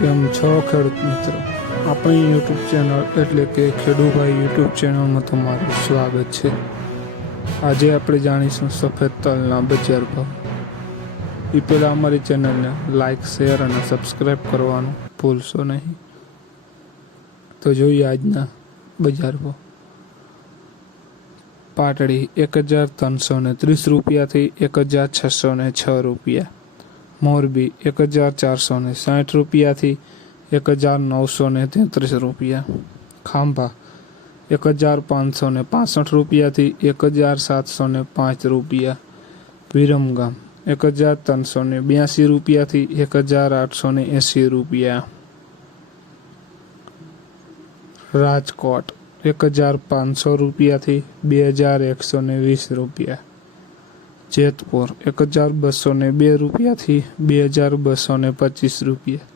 કેમ છો, ખેડૂત મિત્રો? આપણી યુટ્યુબ ચેનલ એટલે કે ખેડૂભાઈ યુટ્યુબ ચેનલમાં તમારું સ્વાગત છે. આજે આપણે જાણીશું સફેદ તલના બજાર ભાવ. એ પહેલાં અમારી ચેનલને લાઇક શેર અને સબસ્ક્રાઈબ કરવાનું ભૂલશો નહીં. તો જોઈએ આજના બજાર ભાવ. પાટડી એક હજાર ત્રણસો ત્રીસ રૂપિયાથી એક હજાર છસો છ રૂપિયા. મોરબી એક હજાર ચારસો ને સાઠ રૂપિયાથી એક હજાર નવસો ને તેત્રીસ રૂપિયા ખાંભા એક હજાર પાંચસો ને પાસઠ રૂપિયાથી એક હજાર સાતસો ને પાંચ રૂપિયા વિરમગામ એક હજાર ત્રણસો ને બ્યાસી રૂપિયાથી એક હજાર આઠસો ને એંસી રૂપિયા રાજકોટ એક હજાર પાંચસો રૂપિયાથી બે હજાર એકસો ને વીસ રૂપિયા જેતપુર એક હજાર બસો ને બે રૂપિયાથી બે હજાર બસો ને પચીસ રૂપિયા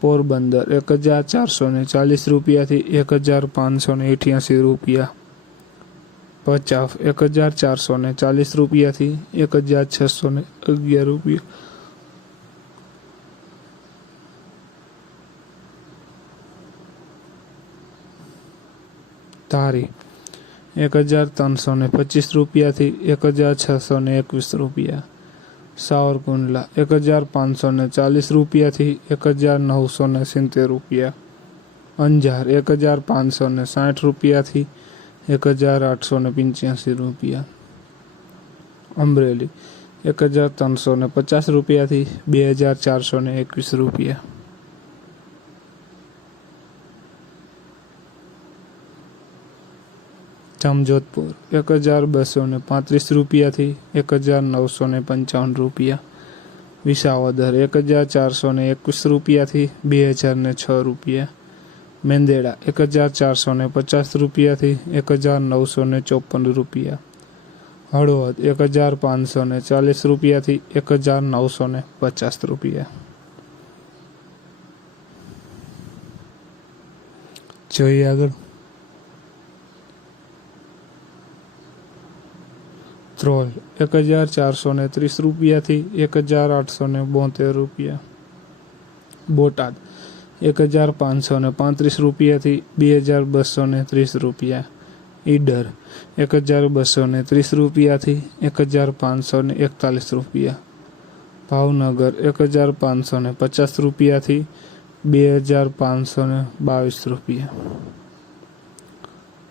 પોરબંદર એક હજાર ચારસો ને ચાલીસ રૂપિયાથી એક હજાર પાંચસો ને અઠ્યાસી રૂપિયા પચાસ એક હજાર ચારસો ને ચાલીસ રૂપિયાથી એક હજાર છસો ને અગિયાર રૂપિયા ધારી એક હજાર ત્રણસો ને પચીસ રૂપિયાથી એક હજાર છસો ને એકવીસ રૂપિયા. સાવરકુંડલા એક હજાર પાંચસો ને ચાલીસ રૂપિયાથી એક હજાર નવસો ને સિત્તેર રૂપિયા. અંજાર એક હજાર પાંચસો ને સાઠ રૂપિયાથી એક હજાર આઠસો ને પંચ્યાસી રૂપિયા. અમરેલી એક હજાર ત્રણસો ને પચાસ રૂપિયાથી બે હજાર ચારસો ને એકવીસ રૂપિયા. જામજોધપુર એક હજાર બસો ને પાંત્રીસ રૂપિયાથી એક હજાર નવસો ને પંચાવન રૂપિયા વિસાવદર એક હજાર ચારસો ને એકવીસ રૂપિયાથી બે હજાર ને છ રૂપિયા મેંદેડા એક હજાર ચારસો ને પચાસ રૂપિયાથી એક હજાર નવસો ને ચોપન રૂપિયા હળવદ એક હજાર પાંચસો ને ચાલીસ રૂપિયાથી એક હજાર નવસો ને પચાસ રૂપિયા જોઈએ આગળ ત્રોલ એક હજાર ચારસો ને ત્રીસ રૂપિયાથી એક હજાર આઠસો ને બોતેર રૂપિયા. બોટાદ, એક હજાર પાંચસો ને પાંત્રીસ રૂપિયાથી બે હજાર બસો ને ત્રીસ રૂપિયા. ઈડર, એક હજાર બસો ને ત્રીસ રૂપિયાથી એક હજાર પાંચસો ને એકતાલીસ રૂપિયા. ભાવનગર, એક હજાર પાંચસો ને પચાસ રૂપિયાથી બે હજાર પાંચસો ને બાવીસ રૂપિયા.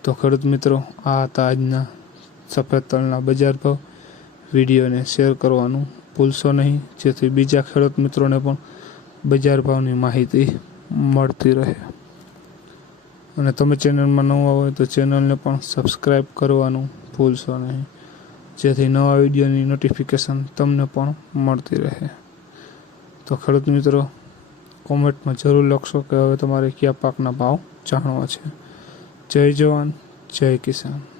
તો ખેડૂત મિત્રો, આ હતા આજના સફેદ તલના બજાર ભાવ વિડીયોને શેર કરવાનું ભૂલશો નહીં. જેથી બીજા ખેડૂત મિત્રોને પણ બજાર ભાવની માહિતી મળતી રહે. અને તમે ચેનલમાં નવા હોય તો ચેનલને પણ સબસ્ક્રાઈબ કરવાનું ભૂલશો નહીં. જેથી નવા વિડીયોની નોટિફિકેશન તમને પણ મળતી રહે. તો ખેડૂત મિત્રો, કોમેન્ટમાં જરૂર લખશો કે હવે તમારે કયા પાકના ભાવ જાણવા છે. જય જવાન, જય કિસાન.